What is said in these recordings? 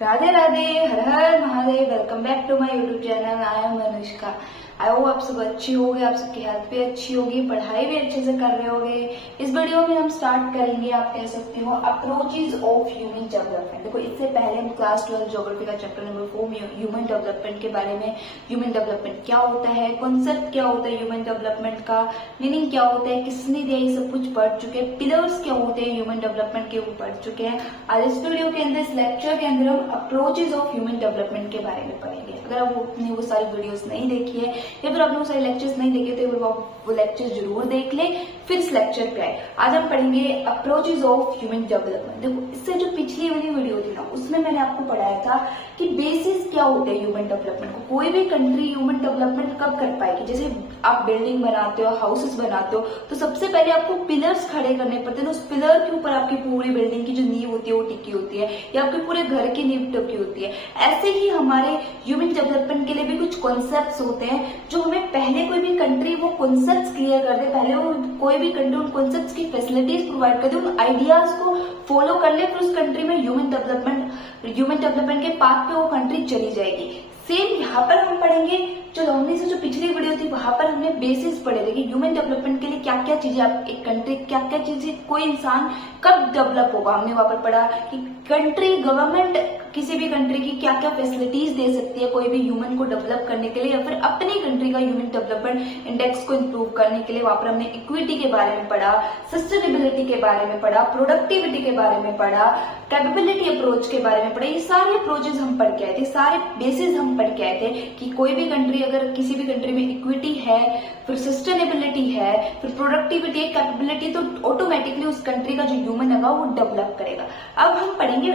Radhe Radhe, Har Har Mahadev. Welcome back to my YouTube channel. I am Anushka. I hope आप सब अच्छी होंगे, आप सबकी हेल्थ भी अच्छी होगी, पढ़ाई भी अच्छे से कर रहे होंगे। इस वीडियो में हम स्टार्ट करेंगे, आप कह सकते हो, अप्रोचेज ऑफ ह्यूमन डेवलपमेंट। देखो, इससे पहले हम क्लास 12 ज्योग्राफी का चैप्टर नंबर 4 ह्यूमन डेवलपमेंट के बारे में, ह्यूमन डेवलपमेंट क्या होता है, कॉन्सेप्ट क्या होता है ह्यूमन डेवलपमेंट का, मीनिंग क्या होता है, किसने दिया, ये सब कुछ पढ़ चुके हैं। पिलर्स क्या होते हैं ह्यूमन डेवलपमेंट के, वो पढ़ चुके हैं। आज इस वीडियो के अंदर, इस लेक्चर के अंदर हम अप्रोचेज ऑफ ह्यूमन डेवलपमेंट के बारे में पढ़ेंगे। अगर आपने वो सारी वीडियोस नहीं देखी है या फिर आपने वो सारे लेक्चर्स नहीं देखे तो वो लेक्चर्स जरूर देख ले, फिर इस लेक्चर पे आए। आज हम पढ़ेंगे अप्रोचेज ऑफ ह्यूमन डेवलपमेंट। देखो, इससे जो पिछली वाली वीडियो थी ना, उसमें मैंने आपको पढ़ाया था कि बेसिस क्या होते हैं ह्यूमन डेवलपमेंट को। कोई भी कंट्री ह्यूमन डेवलपमेंट कब कर पाएगी? जैसे आप बिल्डिंग बनाते हो, हाउसेस बनाते हो, तो सबसे पहले आपको पिलर्स खड़े करने पड़ते हैं। तो उस पिलर के ऊपर आपकी पूरी बिल्डिंग की जो नींव होती है वो टिकी होती है, या आपके पूरे घर की नींव टिकी होती है। ऐसे ही हमारे ह्यूमन डेवलपमेंट के लिए भी कुछ कॉन्सेप्ट्स होते हैं, जो हमें पहले कोई भी कंट्री वो कॉन्सेप्ट्स क्लियर कर दे, पहले वो कोई भी कंट्री उन कॉन्सेप्ट्स की फैसिलिटीज प्रोवाइड कर दे, उन आइडियाज को फॉलो कर ले, फिर उस कंट्री में ह्यूमन डेवलपमेंट के पाथ पे वो कंट्री चली जाएगी। सेम यहाँ पर हम पढ़ेंगे। जो हमने से जो पिछली वीडियो थी वहां पर हमने बेसिस पढ़े थे कि ह्यूमन डेवलपमेंट के लिए क्या क्या चीजें, आप एक कंट्री क्या क्या चीजें, कोई इंसान कब डेवलप होगा। हमने वहां पर पढ़ा कि कंट्री, गवर्नमेंट किसी भी कंट्री की क्या क्या फैसिलिटीज दे सकती है कोई भी ह्यूमन को डेवलप करने के लिए, या फिर अपनी कंट्री का ह्यूमन डेवलपमेंट इंडेक्स को इम्प्रूव करने के लिए। वहां पर हमने इक्विटी के बारे में पढ़ा, सस्टेनेबिलिटी के बारे में पढ़ा, प्रोडक्टिविटी के बारे में पढ़ा, कैपेबिलिटी अप्रोच के बारे में पढ़ा। ये सारे अप्रोचेज हम पढ़ के आए थे, सारे बेसिस हम पढ़ के आए थे कि कोई भी कंट्री, अगर किसी भी कंट्री में इक्विटी है, फिर सस्टेनेबिलिटी है, फिर प्रोडक्टिविटी है, कैपेबिलिटी, तो ऑटोमेटिकली उस कंट्री का जो ह्यूमन है वो डेवलप करेगा। अब हम पढ़ेंगे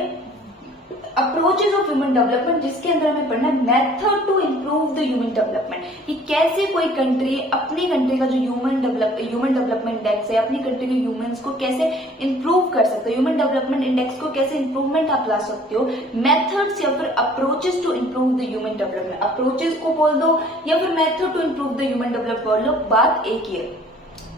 अप्रोचेज ऑफ ह्यूमन डेवलपमेंट, जिसके अंदर हमें पढ़ना है method to improve the human development, कि कैसे कोई कंट्री अपनी कंट्री का जो ह्यूमन डेवलपमेंट इंडेक्स है, अपनी कंट्री के ह्यूमंस को कैसे इंप्रूव कर सकते हो, ह्यूमन डेवलपमेंट इंडेक्स को कैसे इंप्रूवमेंट आप ला सकते हो। मेथड्स या फिर approaches to improve the human development, approaches को बोल दो या फिर method to improve the human development बोल लो, बात एक ही है।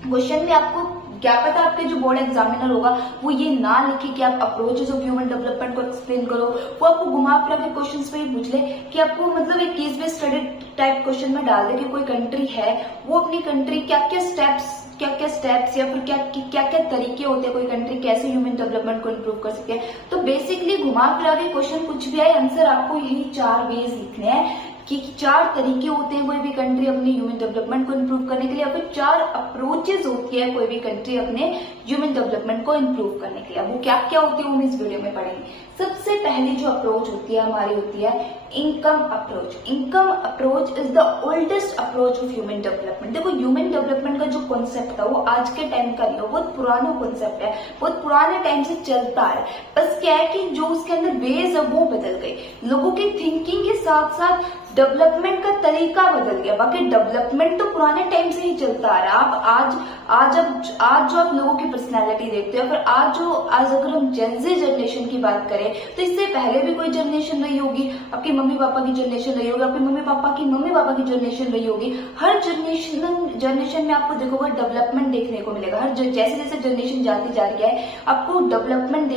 क्वेश्चन में आपको क्या पता, आपके जो बोर्ड एग्जामिनर होगा वो ये ना लिखे कि आप अप्रोचेज ऑफ ह्यूमन डेवलपमेंट को एक्सप्लेन करो, वो आपको घुमा फिरा के क्वेश्चंस पे ही पूछ ले कि आपको मतलब एक case based study type question में डाल दे कि कोई कंट्री है, वो अपनी कंट्री क्या क्या स्टेप्स या फिर क्या तरीके होते हैं, कोई कंट्री कैसे ह्यूमन डेवलपमेंट को इम्प्रूव कर सकती है। तो बेसिकली घुमा फिरा के क्वेश्चन कुछ भी आए, आंसर आपको यही 4 वेज लिखने हैं कि 4 तरीके होते हैं कोई भी कंट्री अपने ह्यूमन डेवलपमेंट को इम्प्रूव करने के लिए, या फिर 4 अप्रोचेज होती है कोई भी कंट्री अपने ह्यूमन डेवलपमेंट को इम्प्रूव करने के लिए। वो क्या क्या होती है वो हम इस वीडियो में पढ़ेंगे। सबसे पहली जो अप्रोच होती है हमारी, होती है income approach. Income approach is the oldest approach of human development. देखो, ह्यूमन डेवलपमेंट का जो कॉन्सेप्ट था वो आज के टाइम का नहीं है, बहुत पुराना कॉन्सेप्ट है, बहुत पुराने टाइम से चलता है। बस क्या है कि जो उसके अंदर वेज है वो बदल गई, लोगों की थिंकिंग के साथ साथ डेवलपमेंट का तरीका बदल गया। बाकी डेवलपमेंट तो पुराने टाइम से ही चलता आ रहा है। आप आज जो आप लोगों की पर्सनैलिटी देखते हो, फिर आज अगर हम जेनजी जनरेशन की बात करें तो इससे पहले भी कोई जनरेशन रही होगी, आपके मम्मी पापा की जनरेशन रही होगी, आपके मम्मी पापा की जनरेशन रही होगी। हर जनरेशन में आपको देखोगे डेवलपमेंट देखने को मिलेगा। हर जैसे जैसे जनरेशन जाती जा रही है आपको डेवलपमेंट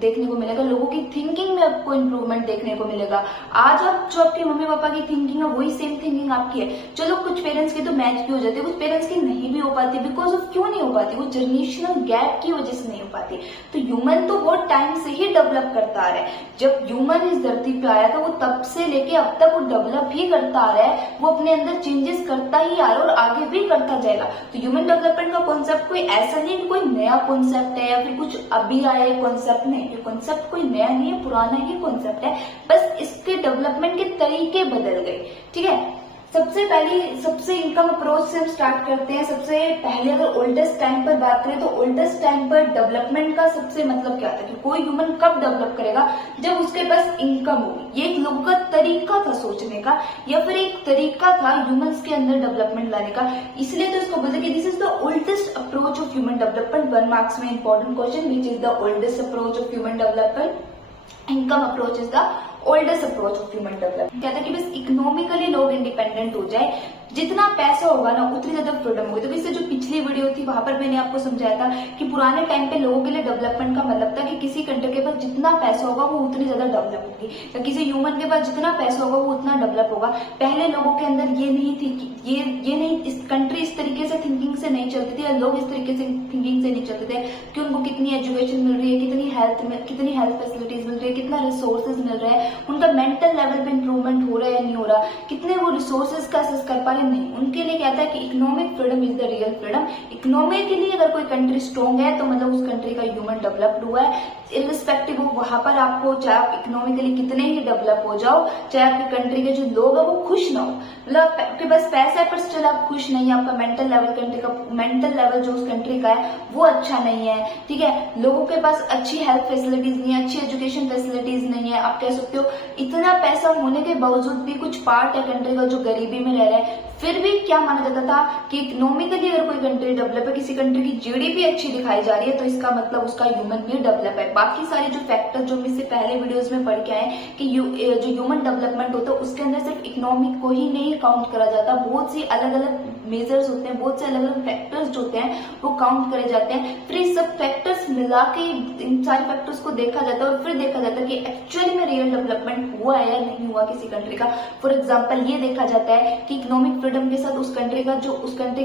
देखने को मिलेगा, लोगों की थिंकिंग में आपको इम्प्रूवमेंट देखने को मिलेगा। आज आप जो आपके मम्मी पापा की थिंकिंग है वही सेम थिंकिंग आपकी है। चलो, कुछ पेरेंट्स की तो मैच भी हो जाती है, कुछ पेरेंट्स की नहीं भी हो पाती। बिकॉज ऑफ क्यों नहीं हो पाती? वो जनरेशनल गैप की वजह से नहीं हो पाती। तो ह्यूमन तो बहुत टाइम से ही डेवलप करता आ रहा है। जब ह्यूमन इस धरती पे आया था वो तब से लेके अब तक वो डेवलप ही करता आ रहा है, वो अपने अंदर चेंजेस करता ही आ रहा है और आगे भी करता जाएगा। तो ह्यूमन डेवलपमेंट का कॉन्सेप्ट कोई ऐसा नहीं कि कोई नया कॉन्सेप्ट है या फिर कुछ अभी आया कॉन्सेप्ट नहीं। ये कॉन्सेप्ट कोई नया नहीं है, पुराना ही कॉन्सेप्ट है, बस इसके डेवलपमेंट के तरीके बदल गए। ठीक है, सबसे इनकम अप्रोच से हम स्टार्ट करते हैं। सबसे पहले अगर ओल्डेस्ट टाइम पर बात करें तो ओल्डेस्ट टाइम पर डेवलपमेंट का सबसे मतलब क्या था कि कोई ह्यूमन कब डेवलप करेगा? जब उसके पास इनकम होगी। ये एक लोगों का तरीका था सोचने का, या फिर एक तरीका था ह्यूमंस के अंदर डेवलपमेंट लाने का। इसलिए तो इसको बोलते हैं कि this is the oldest approach of human development. 1 marks में important question, which is the oldest approach of human development? Income approach is the oldest approach of human development. कहता है कि बस इकोनॉमिकली लोग इंडिपेंडेंट हो जाए, जितना पैसा होगा ना उतनी ज्यादा फ्रीडम होगी। तो इससे जो पिछली वीडियो थी वहां पर मैंने आपको समझाया था कि पुराने टाइम पे लोगों के लिए डेवलपमेंट का मतलब था कि किसी कंट्री के पास जितना पैसा होगा वो उतनी ज्यादा डेवलप होगी, या किसी ह्यूमन के पास जितना पैसा होगा वो उतना डेवलप होगा। पहले लोगों के अंदर ये नहीं थी कि ये नहीं, इस कंट्री इस तरीके से थिंकिंग से नहीं चलती थी, लोग इस तरीके से थिंकिंग से नहीं चलते थे कि उनको कितनी एजुकेशन मिल रही है, कितनी हेल्थ फैसिलिटीज मिल रही है, कितना रिसोर्सेज मिल रहा है, उनका मेंटल लेवल पे इंप्रूवमेंट हो रहा है नहीं हो रहा, कितने वो रिसोर्सेज का एक्सेस कर पा रहे नहीं। उनके लिए कहता है कि economic freedom is the real freedom. Economically अगर कोई कंट्री स्ट्रॉन्ग है तो मतलब उस कंट्री का ह्यूमन डेवलप्ड हुआ है, इरिस्पेक्टिव ऑफ वहां पर आपको चाहे आप इकोनॉमिकली कितने ही डेवलप हो जाओ, चाहे आपकी कंट्री के जो लोग है वो खुश ना हो, मतलब आपके पास पैसा है पर स्टिल आप खुश नहीं है, आपका मेंटल लेवल कंट्री का मेंटल लेवल जो उस कंट्री का है वो अच्छा नहीं है, ठीक है, लोगों के पास अच्छी हेल्थ फैसिलिटीज नहीं है, अच्छी एजुकेशन फैसिलिटीज नहीं है। आप कह सकते हो इतना पैसा होने के बावजूद भी कुछ पार्ट है कंट्री का जो गरीबी में रह रहा है, फिर भी क्या माना जाता था कि इकोनॉमिकली अगर कोई कंट्री डेवलप है, किसी कंट्री की जीडीपी अच्छी दिखाई जा रही है तो इसका मतलब उसका ह्यूमन भी डेवलप है। बाकी सारे जो फैक्टर जो हम इससे पहले वीडियोस में पढ़ के आए कि जो ह्यूमन डेवलपमेंट होता है उसके अंदर सिर्फ इकोनॉमिक को ही नहीं काउंट करा जाता, बहुत सी अलग अलग मेजर्स होते हैं, बहुत से अलग अलग फैक्टर्स जो होते हैं वो काउंट करे जाते हैं। फिर ये सब फैक्टर्स मिला के इन सारे फैक्टर्स को देखा जाता है और फिर देखा जाता है कि एक्चुअली में रियल डेवलपमेंट हुआ है या नहीं हुआ किसी कंट्री का। फॉर एग्जाम्पल ये देखा जाता है कि इकोनॉमिक फ्रीडम के साथ उस कंट्री का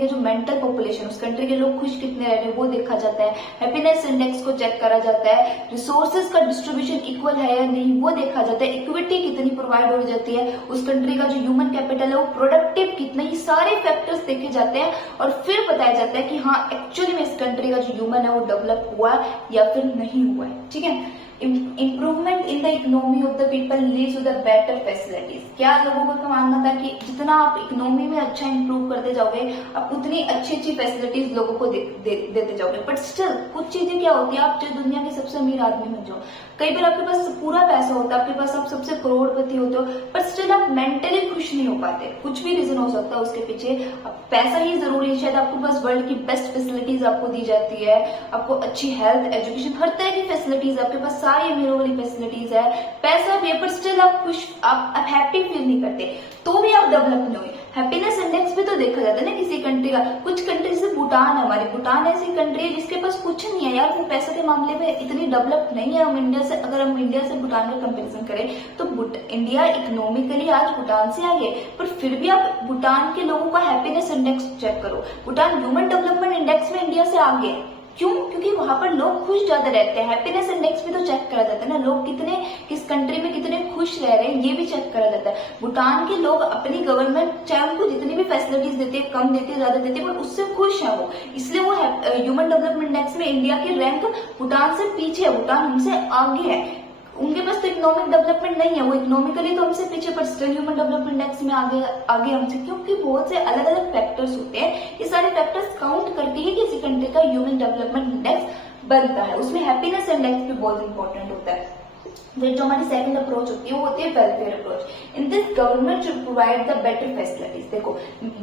जो मेंटल पॉपुलेशन, उस कंट्री के लोग खुश कितने रह रहे हैं वो देखा जाता है, हैप्पीनेस इंडेक्स को चेक करा जाता है, रिसोर्सेज का डिस्ट्रीब्यूशन इक्वल है या नहीं वो देखा जाता है, इक्विटी कितनी प्रोवाइड हो जाती है, उस कंट्री का जो ह्यूमन कैपिटल है वो प्रोडक्टिव कितना, ये सारे फैक्टर्स देखे जाते हैं और फिर बताया जाता है कि हाँ एक्चुअली में इस कंट्री का जो ह्यूमन है वो डेवलप हुआ या फिर नहीं हुआ है, ठीक है। Improvement in the economy of the people leads to the better facilities. क्या लोगों का मानना था कि जितना आप इकोनॉमी में अच्छा इंप्रूव करते जाओगे आप उतनी अच्छी अच्छी फैसिलिटीज लोगों को देते जाओगे, बट स्टिल कुछ चीजें क्या होती है, आप जो दुनिया के सबसे अमीर आदमी बन जाओ, कई बार आपके पास पूरा पैसा होता है, आपके पास आप सबसे करोड़पति होते हो, पर स्टिल आप मेंटली खुश नहीं हो पाते। कुछ भी रीजन हो सकता है उसके पीछे, पैसा ही जरूरी है, शायद आपके पास वर्ल्ड की बेस्ट फैसिलिटीज आपको दी जाती है, आपको अच्छी हेल्थ, एजुकेशन, हर तरह की फैसिलिटीज आपके पास, सारी अमीरों वाली फैसिलिटीज है, पैसा भी है, पर स्टिल आप खुश, आप हैप्पी फील नहीं करते, तो भी आप डेवलप नहीं हुए। हैप्पीनेस इंडेक्स भी तो देखा जाता है ना किसी कंट्री का। कुछ कंट्री जैसे भूटान है, हमारी भूटान ऐसी कंट्री है जिसके पास कुछ नहीं है यार, वो पैसे के मामले में इतनी डेवलप नहीं है। अगर हम इंडिया से भूटान का कंपैरिजन करें तो इंडिया इकोनॉमिकली आज भूटान से आगे, पर फिर भी आप भूटान के लोगों का हैप्पीनेस इंडेक्स चेक करो, भूटान ह्यूमन डेवलपमेंट इंडेक्स में इंडिया से आगे है। क्यों? क्योंकि वहां पर लोग खुश ज्यादा रहते हैं। हैप्पीनेस इंडेक्स भी तो चेक करा जाता है ना, लोग कितने किस कंट्री में कितने खुश रह रहे हैं ये भी चेक करा जाता है। भूटान के लोग अपनी गवर्नमेंट चाहे उनको जितनी भी फैसिलिटीज देती है, कम देती है ज्यादा देती है, पर उससे खुश है वो, इसलिए वो ह्यूमन डेवलपमेंट इंडेक्स में इंडिया की रैंक भूटान से पीछे है, भूटान हमसे आगे है। उनके पास तो इकोनॉमिक डेवलपमेंट नहीं है, वो इकोनॉमिकली तो हमसे पीछे, पर स्टिल ह्यूमन डेवलपमेंट इंडेक्स में आगे हमसे, क्योंकि बहुत से अलग अलग फैक्टर्स होते हैं। ये सारे फैक्टर्स काउंट करके ही किसी कंट्री का ह्यूमन डेवलपमेंट इंडेक्स बनता है। उसमें हैप्पीनेस इंडेक्स भी बहुत इंपॉर्टेंट होता है। फिर जो हमारी सेकंड अप्रोच होती है वो होती है welfare approach. In this government should provide the better facilities. देखो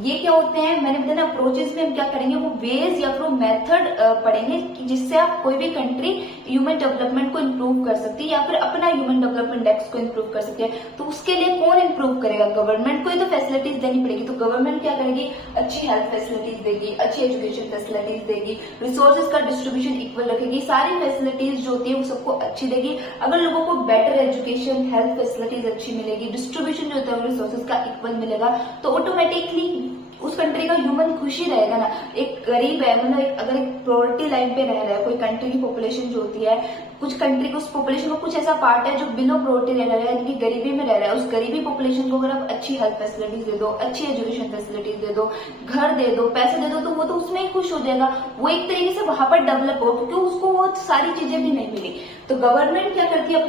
ये क्या होते हैं, मैंने बताया ना अप्रोचेस में हम क्या करेंगे, वो वेज या फिर मेथड पढ़ेंगे कि जिससे आप कोई भी कंट्री ह्यूमन डेवलपमेंट को इंप्रूव कर सकती है या फिर अपना ह्यूमन डेवलपमेंट इंडेक्स को इंप्रूव कर सकती है। तो उसके लिए कौन इंप्रूव करेगा, गवर्नमेंट को ही तो फैसिलिटीज देनी पड़ेगी। तो गवर्नमेंट क्या करेगी, अच्छी हेल्थ फैसिलिटीज देगी, अच्छी एजुकेशन फैसिलिटीज देगी, रिसोर्सेज का डिस्ट्रीब्यूशन इक्वल रखेगी, सारी फैसिलिटीज जो होती है वो सबको अच्छी देगी। अगर लोगों को बेटर एजुकेशन, हेल्थ फैसिलिटीज अच्छी मिलेगी, डिस्ट्रीब्यूशन जो होता है रिसोर्सेज का इक्वल मिलेगा, तो ऑटोमेटिकली उस कंट्री का ह्यूमन खुशी रहेगा ना। एक गरीब है, मतलब अगर एक पॉवर्टी लाइन पे रह रहा है, कोई कंट्री की पॉपुलेशन जो होती है, कुछ कंट्री को उस पॉपुलेशन का कुछ ऐसा पार्ट है जो बिलो पॉवर्टी रह रहा है, यानी कि गरीबी में रह रहा है, उस गरीबी पॉपुलेशन को अगर आप अच्छी हेल्थ फैसिलिटीज दे दो, अच्छी एजुकेशन फैसिलिटीज दे दो, घर दे दो, पैसे दे दो, तो वो तो उसमें ही खुश हो जाएगा, वो एक तरीके से वहां पर डेवलप हो, क्योंकि उसको वो सारी चीजें भी नहीं मिली। तो गवर्नमेंट क्या करती है,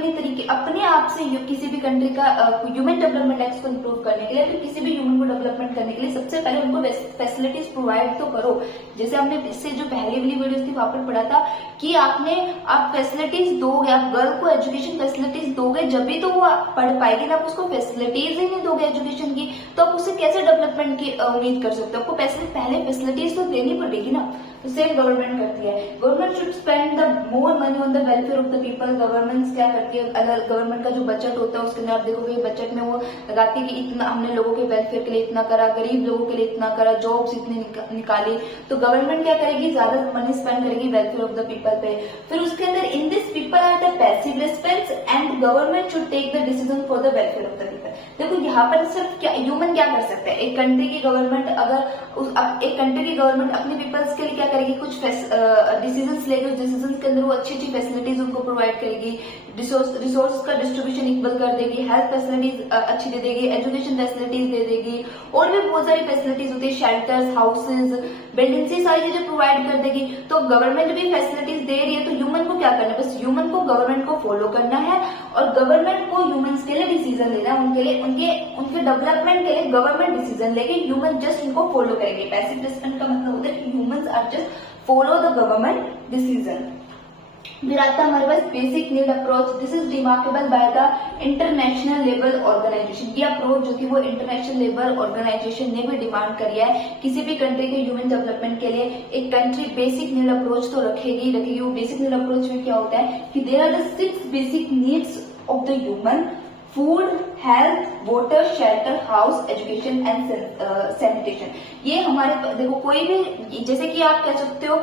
अपने आप से किसी भी कंट्री का ह्यूमन डेवलपमेंट इंडेक्स को इंप्रूव करने के लिए, फिर किसी भी ह्यूमन को डेवलपमेंट करने के लिए सबसे पहले उनको फैसिलिटीज प्रोवाइड तो करो। जैसे हमने इससे जो पहले वाली वीडियो थी वहां पर पढ़ा था कि आप फैसिलिटीज दोगे, आप गर्ल को एजुकेशन फैसिलिटीज दोगे, जब भी तो वो पढ़ पाएगी ना। आप उसको फैसिलिटीज ही नहीं दोगे एजुकेशन की, तो आप उससे कैसे डेवलपमेंट की उम्मीद कर सकते हो। आपको पहले फैसिलिटीज तो देनी पड़ेगी ना। तो सेम गवर्नमेंट करती है। Government should spend the more money on the welfare of the people. Government क्या करती है, अगर गवर्नमेंट का जो बजट होता है उसके अंदर आप देखोगे बजट में वो लगाती है कि इतना हमने लोगों के वेलफेयर के लिए इतना करा, गरीब लोगों के लिए इतना करा, जॉब्स इतने निकाली। तो गवर्नमेंट क्या करेगी, ज्यादा मनी स्पेंड करेगी वेलफेयर ऑफ द पीपल पे। फिर उसके अंदर in this people are the passive respects and government should take the decision for the welfare of the people. देखो यहाँ पर सिर्फ क्या ह्यूमन क्या कर सकते हैं, एक कंट्री की गवर्नमेंट एक कंट्री की गवर्नमेंट अपने पीपल्स के लिए क्या करेगी, कुछ डिसीजन लेगी, उस डिसीजन के अंदर वो अच्छी अच्छी फैसिलिटीज उनको प्रोवाइड करेगी, रिसोर्स का डिस्ट्रीब्यूशन इक्वल कर देगी, हेल्थ फैसिलिटीज अच्छी दे देगी, एजुकेशन फैसिलिटीज दे देगी, और भी बहुत सारी फैसिलिटीज होती है, शेल्टर्स, हाउसेज, बिल्डिंग्स, ये सारी चीजें प्रोवाइड कर देगी। तो गवर्नमेंट भी फैसिलिटीज दे रही है, तो ह्यूमन को क्या करना है, बस ह्यूमन को गवर्नमेंट को फॉलो करना है और गवर्नमेंट को ह्यूमंस के लिए डिसीजन लेना है, उनके लिए उनके डेवलपमेंट के लिए गवर्नमेंट डिसीजन लेगी, ह्यूमन जस्ट उनको फॉलो करेंगे। पैसिव रेस्पेक्ट का मतलब होता है कि humans are just follow the government decision. फिर आता है हमारे पास basic need approach. This is remarkable by the international labour organisation. ये अप्रोच जो थी वो इंटरनेशनल लेबर ऑर्गेनाइजेशन ने भी डिमांड करी है किसी भी कंट्री के ह्यूमन डेवलपमेंट के लिए। एक कंट्री बेसिक नीड अप्रोच तो रखेगी। वो बेसिक नीड अप्रोच में क्या होता है कि there are the 6 basic needs of the human: food, health, water, shelter, house, education and sanitation. ये हमारे देखो कोई भी, जैसे कि आप कह सकते हो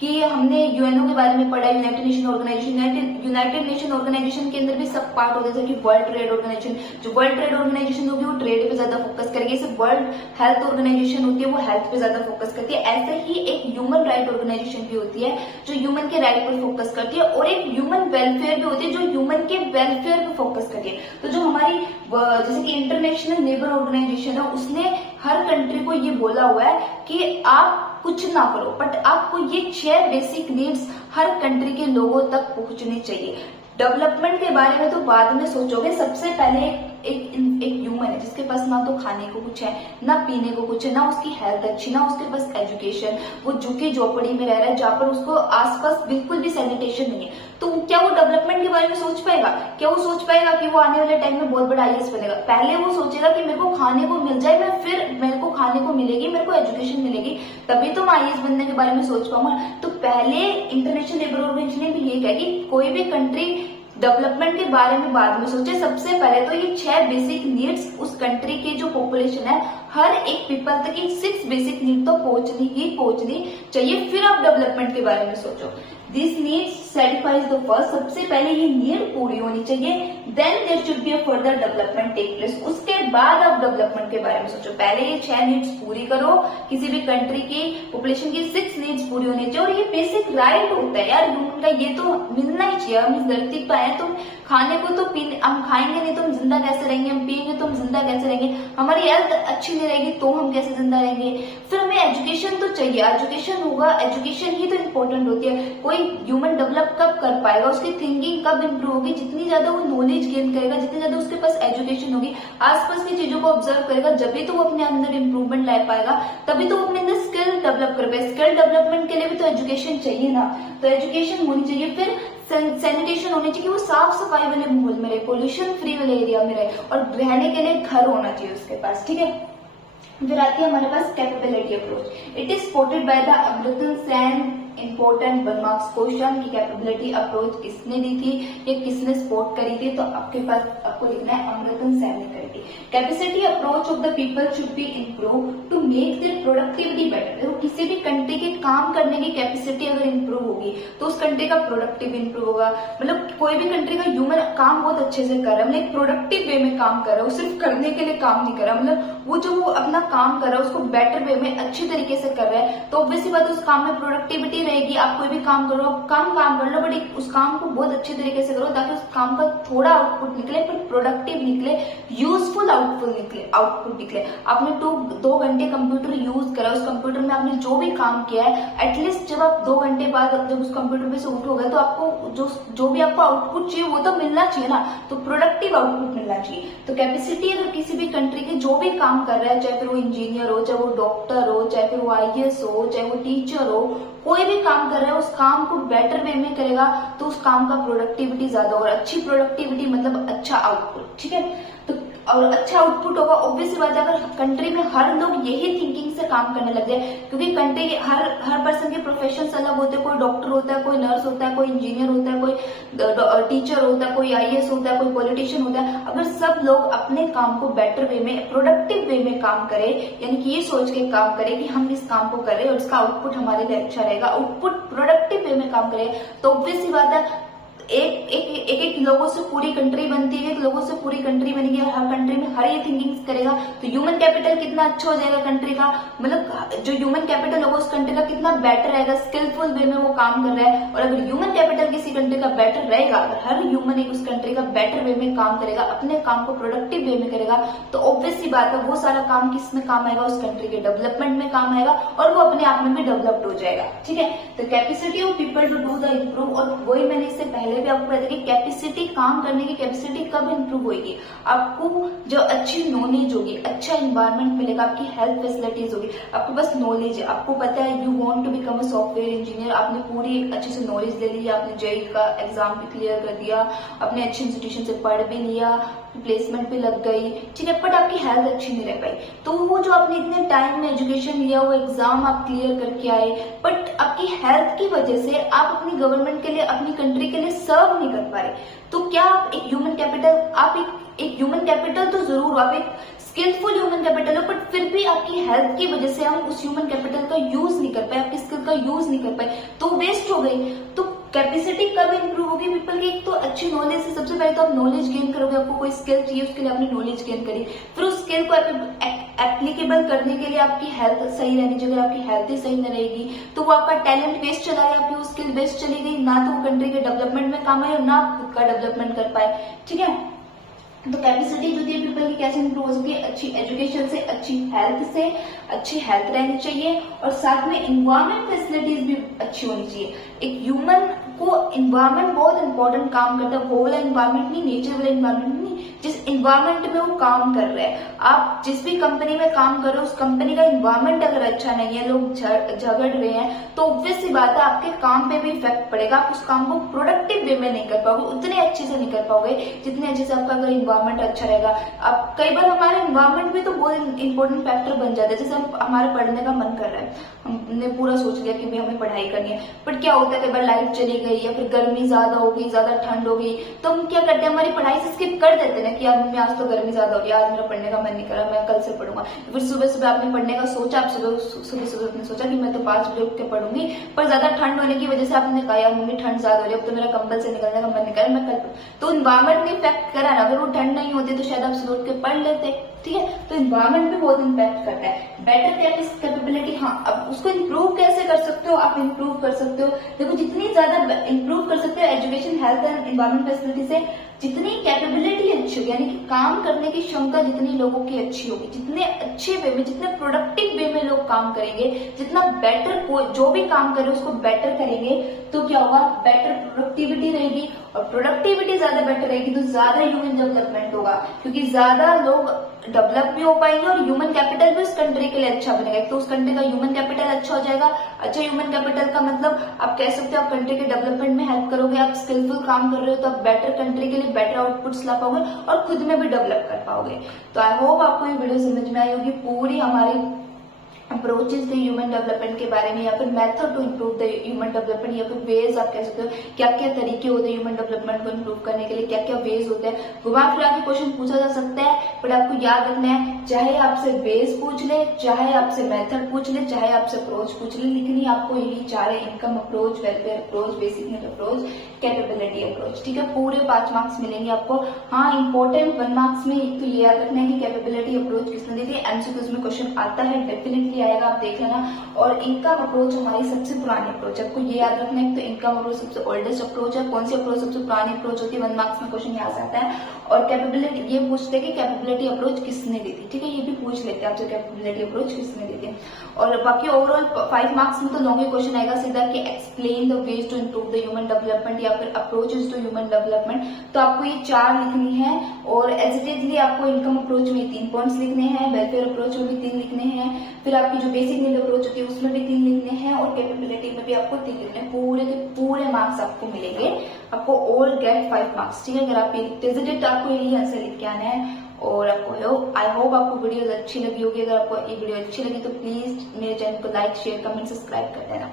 कि हमने यूएनओ के बारे में पढ़ा, United Nation Organization. United Nation Organization के अंदर भी सब पार्ट होता है, जैसे कि वर्ल्ड ट्रेड ऑर्गेनाइजेशन। जो वर्ल्ड ट्रेड ऑर्गेनाइजेशन होगी वो ट्रेड पे ज्यादा फोकस करेगी। जैसे वर्ल्ड हेल्थ ऑर्गेनाइजेशन होती है वो हेल्थ पे ज्यादा फोकस करती है। ऐसे ही एक ह्यूमन राइट ऑर्गेनाइजेशन भी होती है जो ह्यूमन के राइट पर फोकस करती है, और एक ह्यूमन वेलफेयर भी होती है जो ह्यूमन के वेलफेयर पे फोकस करती है। तो जो हमारी जैसे कि इंटरनेशनल लेबर ऑर्गेनाइजेशन है उसने हर कंट्री को ये बोला हुआ है कि आप कुछ ना करो, बट आपको ये 6 बेसिक नीड्स हर कंट्री के लोगों तक पहुंचनी चाहिए। डेवलपमेंट के बारे में तो बाद में सोचोगे, सबसे पहले एक ह्यूमन है जिसके पास ना तो खाने को कुछ है, ना पीने को कुछ है, ना उसकी हेल्थ अच्छी, ना उसके पास एजुकेशन, वो झुकी झोपड़ी में रह रहा है जहां पर उसको आसपास बिल्कुल भी सैनिटेशन नहीं है। तो क्या वो डेवलपमेंट के बारे में सोच पाएगा? क्या वो सोच पाएगा कि वो आने वाले टाइम में बहुत बड़ा आईएएस बनेगा? पहले वो सोचेगा कि मेरे को खाने को मिल जाए, मैं फिर मेरे को खाने को मिलेगी, मेरे को एजुकेशन मिलेगी, तभी तो मैं आईएएस बनने के बारे में सोच पाऊंगा। तो पहले इंटरनेशनल लेबर ऑर्गेनाइजेशन ने भी ये कहा कि कोई भी कंट्री डेवलपमेंट के बारे में बाद में सोचे, सबसे पहले तो ये 6 बेसिक नीड्स उस कंट्री की जो पॉपुलेशन है हर एक पीपल तक ये 6 बेसिक नीड तो पहुंचनी चाहिए, फिर आप डेवलपमेंट के बारे में सोचो। This needs satisfies the first, सबसे पहले ये नीड पूरी होनी चाहिए, then there should be a further development take place, उसके बाद आप डेवलपमेंट के बारे में सोचो। पहले ये 6 नीड्स पूरी करो, किसी भी कंट्री की पॉपुलेशन की 6 नीड्स पूरी होनी चाहिए, और ये बेसिक राइट होता है यार ह्यूमन का, ये तो मिलना ही चाहिए। हम इस धरती पर आए, तुम खाने को तो पीने, हम खाएंगे नहीं तो हम जिंदा कैसे रहेंगे, हम पिएंगे तो हम जिंदा कैसे रहेंगे, हमारी हेल्थ अच्छी नहीं रहेगी तो हम कैसे जिंदा रहेंगे। फिर हमें एजुकेशन तो चाहिए, एजुकेशन होगा, एजुकेशन ही तो इम्पोर्टेंट होती है। कोई ह्यूमन डेवलप कब कर पाएगा, उसकी थिंकिंग कब इंप्रूव होगी, जितनी ज्यादा वो नॉलेज गेन करेगा, जितनी ज्यादा उसके पास एजुकेशन होगी, आसपास की चीजों को ऑब्जर्व करेगा, जब भी तो वो अपने अंदर इंप्रूवमेंट ला पाएगा, तभी तो वो अपने अंदर स्किल डेवलप कर पाएगा। स्किल डेवलपमेंट के लिए भी तो एजुकेशन चाहिए ना, तो एजुकेशन होनी चाहिए। फिर सैनिटेशन होनी चाहिए, वो साफ सफाई वाले माहौल में रहे, पोल्यूशन फ्री वाले एरिया में रहे, और रहने के लिए घर होना चाहिए उसके पास, ठीक है। फिर आती है हमारे पास capability approach. It is supported by the Amartya Sen. Important 1 marks question की कैपेबिलिटी अप्रोच किसने दी थी, ये किसने सपोर्ट करी थी, तो आपके पास आपको लिखना है अमृतन सेन ने करी थी। Capacity approach of the people should be improve to make their productivity better. देखो किसी भी कंट्री के काम करने की कैपेसिटी अगर इम्प्रूव होगी तो उस कंट्री का प्रोडक्टिव इम्प्रूव होगा। मतलब कोई भी कंट्री का ह्यूमन काम बहुत अच्छे से कर रहा है, मतलब एक प्रोडक्टिव वे में काम कर रहा है, वो सिर्फ करने के लिए काम नहीं कर रहा, मतलब वो जो वो अपना काम कर रहा है उसको बेटर वे में अच्छी तरीके से कर रहा है, तो ऑब्वियसली बात उस काम में प्रोडक्टिविटी रहेगी। आप कोई भी काम करो, काम कर लो, बट उस काम को बहुत अच्छे तरीके से करो ताकि उस काम का थोड़ा आउटपुट निकले, पर प्रोडक्टिव निकले, यूजफुल आउटपुट निकले। आपने 2 घंटे कंप्यूटर यूज करा, उस कंप्यूटर में आपने जो भी काम किया है, एटलीस्ट जब आप 2 घंटे बाद जब उस कंप्यूटर में से उठोगे तो आपको जो भी आपको आउटपुट चाहिए वो तो मिलना चाहिए ना, तो प्रोडक्टिव आउटपुट मिलना चाहिए। तो कैपेसिटी अगर किसी भी कंट्री के जो भी काम कर रहा है, चाहे फिर वो इंजीनियर हो, चाहे वो डॉक्टर हो, चाहे फिर वो आईएएस हो, चाहे वो टीचर हो, कोई भी काम कर रहा है उस काम को बेटर वे में करेगा तो उस काम का प्रोडक्टिविटी ज्यादा होगा। अच्छी प्रोडक्टिविटी मतलब अच्छा आउटपुट, ठीक है। तो और अच्छा आउटपुट होगा। ऑब्वियसली बात है, अगर कंट्री में हर लोग यही थिंकिंग से काम करने लग जाए, क्योंकि कंट्री के हर पर्सन के प्रोफेशन अलग होते हैं, कोई डॉक्टर होता है, कोई नर्स होता है, कोई इंजीनियर होता है, कोई टीचर होता है, कोई आईएएस होता है, कोई पॉलिटिशियन होता है। अगर सब लोग अपने काम को बेटर वे में, प्रोडक्टिव वे में काम करें, यानी कि ये सोच के काम करें कि हम इस काम को करें और इसका आउटपुट हमारे लिए अच्छा रहेगा, आउटपुट प्रोडक्टिव वे में काम करें, तो ऑब्वियसली बात है एक लोगों से पूरी कंट्री बनती है, एक लोगों से पूरी कंट्री बनेगी और हर कंट्री में हर ये थिंकिंग करेगा तो ह्यूमन कैपिटल कितना अच्छा हो जाएगा कंट्री का, मतलब जो ह्यूमन कैपिटल होगा उस कंट्री का कितना बेटर रहेगा, स्किलफुल वे में वो काम कर रहा है। और अगर ह्यूमन कैपिटल किसी कंट्री का बेटर रहेगा, अगर हर ह्यूमन एक उस कंट्री का बेटर वे में काम करेगा, अपने काम को प्रोडक्टिव वे में करेगा, तो ऑब्वियसली बात है वो सारा काम किस में काम आएगा, उस कंट्री के डेवलपमेंट में काम आएगा और वो अपने आप में भी डेवलप्ड हो जाएगा। ठीक है, तो capacity of people to do the improve, और वही मैंने इससे पहले भी आपको बताया कि कैपेसिटी, काम करने की कैपेसिटी कब इंप्रूव होगी, आपको जो अच्छी नॉलेज होगी, अच्छा एनवायरनमेंट मिलेगा, आपकी हेल्थ फैसिलिटीज होगी, आपके पास नॉलेज है, आपको पता है you want to become a software engineer, आपने पूरी अच्छे से नॉलेज ले ली, आपने जेईई का एग्जाम भी क्लियर कर दिया, अपने अच्छे इंस्टीट्यूशन से पढ़ भी लिया, प्लेसमेंट भी लग गई, ठीक है, बट आपकी हेल्थ अच्छी नहीं रह पाई, तो वो जो आपने इतने टाइम में एजुकेशन लिया, वो एग्जाम आप क्लियर करके आए, बट आपकी हेल्थ की वजह से आप अपनी गवर्नमेंट के लिए, अपनी कंट्री के लिए सर्व नहीं कर पा रहे, तो क्या आप एक ह्यूमन कैपिटल, आप एक ह्यूमन कैपिटल तो जरूर, आप एक स्किलफुल ह्यूमन कैपिटल हो, बट फिर भी आपकी हेल्थ की वजह से हम उस ह्यूमन कैपिटल का यूज नहीं कर पाए, आपकी स्किल का यूज नहीं कर पाए, तो वेस्ट हो गई। तो कैपेसिटी कब इंप्रूव होगी पीपल की, एक तो अच्छी नॉलेज से, सबसे पहले तो आप नॉलेज गेन करोगे, आपको कोई स्किल चाहिए उसके लिए आपने नॉलेज गेन करी, फिर उस स्किल को एप्लीकेबल करने के लिए आपकी हेल्थ सही रहनी चाहिए, अगर आपकी हेल्थ ही सही नहीं रहेगी तो वो आपका टैलेंट वेस्ट चला गया, आपकी वो स्किल वेस्ट चली गई, ना तो वो कंट्री के डेवलपमेंट में काम आए और ना आप खुद का डेवलपमेंट कर पाए। ठीक है, तो कैपेसिटी जो थी पीपल की कैसे इंप्रूव हो सकती है, अच्छी एजुकेशन से, अच्छी हेल्थ रहनी चाहिए और साथ में इन्वायरमेंट फैसिलिटीज भी अच्छी होनी चाहिए। एक ह्यूमन को इन्वायरमेंट बहुत इंपॉर्टेंट काम करता है, वो वाला इन्वायरमेंट नहीं, नेचर वाला इन्वायरमेंट नहीं, जिस इन्वायरमेंट में वो काम कर रहे हैं, आप जिस भी कंपनी में काम कर रहे हो उस कंपनी का इन्वायरमेंट अगर अच्छा नहीं है, लोग झगड़ रहे हैं, तो ऑब्वियसली बात है आपके काम पे भी इफेक्ट पड़ेगा, आप उस काम को प्रोडक्टिव वे में नहीं कर पाओगे, उतने अच्छे से नहीं कर पाओगे जितने अच्छे से आपका अगर इन्वायरमेंट अच्छा रहेगा। अब कई बार हमारे इन्वायरमेंट भी तो बहुत इंपॉर्टेंट फैक्टर बन जाता है, जैसे हमारे पढ़ने का मन कर रहा है, हमने पूरा सोच लिया कि भाई हमें पढ़ाई करनी है, बट क्या होता है कई बार लाइट चली गई या फिर गर्मी ज्यादा हो गई, ज्यादा ठंड हो गई, तो हम क्या करते हैं, हमारी पढ़ाई से स्किप कर देते हैं कि यार मम्मी आज तो गर्मी ज्यादा हो रही है, आज मेरा पढ़ने का मन नहीं कर रहा, मैं कल से पढ़ूंगा। फिर सुबह आपने पढ़ने का सोचा, आप सुबह आपने सोचा कि मैं तो 5 बजे उठ के पढ़ूंगी, पर ज्यादा ठंड होने की वजह से आपने कहा यार मम्मी ठंड ज्यादा हो रही है, अब तो मेरा कंबल से निकलने का मन नहीं कर रहा, मैं कल, तो इन्वायरमेंट ने इफेक्ट करा ना, अगर वो ठंड नहीं होती तो शायद आप सुबह उठ के पढ़ लेते। ठीक है, तो इन्वायरमेंट भी बहुत इम्पैक्ट करता है। बेटर कैपेबिलिटी, हाँ, अब उसको इम्प्रूव कैसे कर सकते हो, आप इम्प्रूव कर सकते हो, देखो जितनी ज्यादा इम्प्रूव कर सकते हो education, health and environment facility से, जितनी कैपेबिलिटी अच्छी होगी, यानी कि काम करने की क्षमता जितनी लोगों की अच्छी होगी, जितने अच्छे वे में, जितने प्रोडक्टिव वे में लोग काम करेंगे, जितना बेटर जो भी काम करे उसको बेटर करेंगे, तो क्या होगा, बेटर प्रोडक्टिविटी रहेगी, और प्रोडक्टिविटी ज्यादा बेटर रहेगी तो ज्यादा ह्यूमन डेवलपमेंट होगा, क्योंकि ज्यादा लोग डेवलप भी हो पाएंगे और ह्यूमन कैपिटल भी उस कंट्री के लिए अच्छा बनेगा, तो उस कंट्री का ह्यूमन कैपिटल अच्छा हो जाएगा। अच्छा ह्यूमन कैपिटल का मतलब आप कह सकते हो आप कंट्री के डेवलपमेंट में हेल्प करोगे, आप स्किलफुल काम कर रहे हो तो आप बेटर कंट्री के लिए बेटर आउटपुट्स ला पाओगे और खुद में भी डेवलप कर पाओगे। तो आई होप आपको ये वीडियो समझ में आई होगी, पूरी हमारी अप्रोचेस थे ह्यूमन डेवलपमेंट के बारे में, या फिर method to improve the human development, या फिर वेज आप कह सकते हो क्या क्या तरीके होते हैं ह्यूमन डेवलपमेंट को इम्प्रूव करने के लिए, क्या क्या वेज होते हैं। घुमा फिरा के क्वेश्चन पूछा जा सकता है, बट आपको याद रखना है, चाहे आपसे वेज पूछ ले, चाहे आपसे मेथड पूछ ले, चाहे आपसे अप्रोच पूछ ले, लिखनी आपको यही चार है, income approach, welfare approach, basic need approach, capability approach. ठीक है, पूरे 5 मार्क्स मिलेंगे आपको। हाँ, इंपॉर्टेंट 1 मार्क्स में एक तो ये याद रखना है कि कैपेबिलिटी अप्रोच किसने दी थी, एमसीक्यूज में क्वेश्चन आता है, डेफिनेटली आएगा, आप देख लेना। और इनकम अप्रोच हमारी सबसे पुरानी अप्रोच है, आपको ये याद रखना है, तो इनकम अप्रोच सबसे ओल्डेस्ट अप्रोच है। कौन सी अप्रोच सबसे पुरानी अप्रोच होती है, 1 मार्क्स में क्वेश्चन यहाँ से आता है। और कैपेबिलिटी ये पूछते हैं कि कैपेबिलिटी अप्रोच किसने दी थी, ठीक है, ये भी पूछ लेते हैं आपसे कैपेबिलिटी अप्रोच किसने दी थी। और बाकी ओवरऑल 5 मार्क्स में तो लॉन्ग क्वेश्चन आएगा सीधा कि explain the ways to improve the human development या फिर अप्रोचेस टू ह्यूमन डेवलपमेंट। तो आपको ये 4 लिखनी है, और एजिटेजली आपको इनकम अप्रोच में 3 पॉइंट्स लिखने हैं, वेलफेयर अप्रोच में भी 3 लिखने हैं, फिर आपको आपकी जो बेसिक नीड अप्रोच होती है उसमें भी 3 लिखने हैं और कैपेबिलिटी में भी आपको 3 लिखने हैं। पूरे के पूरे मार्क्स आपको मिलेंगे, आपको ऑल गेट 5 मार्क्स। ठीक है, अगर आप ये लिखते हैं तो आपको यही आंसर लिख के आना है। और आपको आई होप आपको वीडियोस अच्छी लगी होगी। अगर आपको ये वीडियो अच्छी लगी तो प्लीज मेरे चैनल को लाइक शेयर कमेंट सब्सक्राइब कर देना।